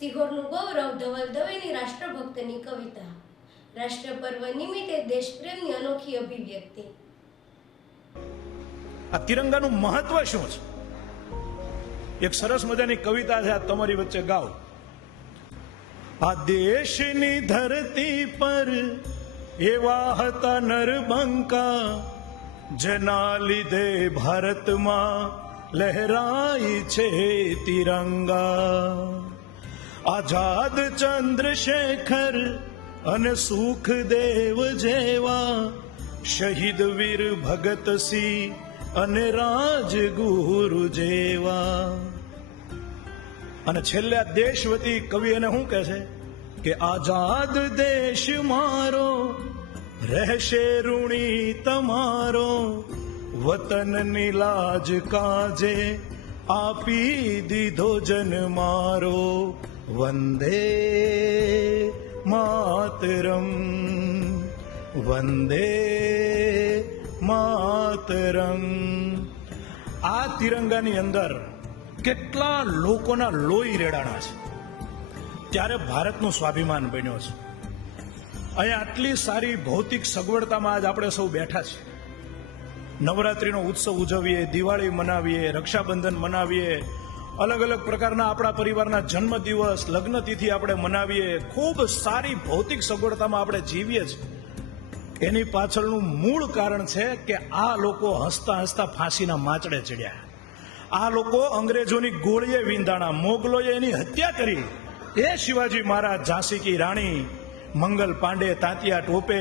સિહોરનું ગૌરવ ધવલ દવેની રાષ્ટ્રભક્તની કવિતા. રાષ્ટ્ર પર્વ નિમિત્તે દેશપ્રેમની અનોખી અભિવ્યક્તિ. આ તિરંગાનું મહત્વ શું છે? એક સરસ મજાની કવિતા છે, આ તમારી વચ્ચે ગાવ. આ દેશની ધરતી પર એવા હતા નરબંકા, જેના લીધે ભારતમાં લહેરાય છે તિરંગા. આઝાદ ચંદ્રશેખર અને સુખદેવ જેવા, શહીદ વીર ભગતસિંહ અને રાજગુરુ જેવા. અને છેલ્લે આ દેશવતી કવિ એને શું કહે છે કે આઝાદ દેશ મારો રહેશે ઋણી તમારો, વતનની લાજ કાજે આપી દીધો જન મારો. વંદે માતરમ, વંદે માતરમ. આ તિરંગાની અંદર કેટલા લોકોના લોહી રેડાણા છે, ત્યારે ભારતનું સ્વાભિમાન બન્યો છે. અહીંયા આટલી સારી ભૌતિક સગવડતામાં આજ આપણે સૌ બેઠા છીએ. નવરાત્રિનો ઉત્સવ ઉજવીએ, દિવાળી મનાવીએ, રક્ષાબંધન મનાવીએ, અલગ અલગ પ્રકારના આપણા પરિવારના જન્મદિવસ, લગ્નતિથિ આપણે મનાવીએ. ખૂબ સારી ભૌતિક સગવડતામાં આપણે જીવીએ છીએ. એની પાછળનું મૂળ કારણ છે કે આ લોકો હસતા હસતા ફાંસીના માચડે ચડ્યા. આ લોકો અંગ્રેજોની ગોળીએ વીંધાણા, મોગલોએ એની હત્યા કરી. એ શિવાજી મહારાજ, ઝાંસી કી રાણી, મંગલ પાંડે, તાંતિયા ટોપે,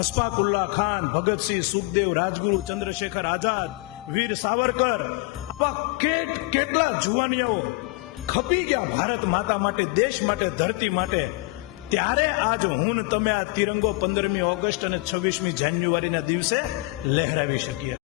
અશફાકુલ્લા ખાન, ભગતસિંહ, સુખદેવ, રાજગુરુ, ચંદ્રશેખર આઝાદ, વીર સાવરકર, આવા કેટલા જુવાનિયાઓ ખપી ગયા ભારત માતા માટે, દેશ માટે, ધરતી માટે. ત્યારે આજ હું ને તમે આ તિરંગો 15મી ઓગસ્ટ અને 26મી જાન્યુઆરીના દિવસે લહેરાવી શકીએ.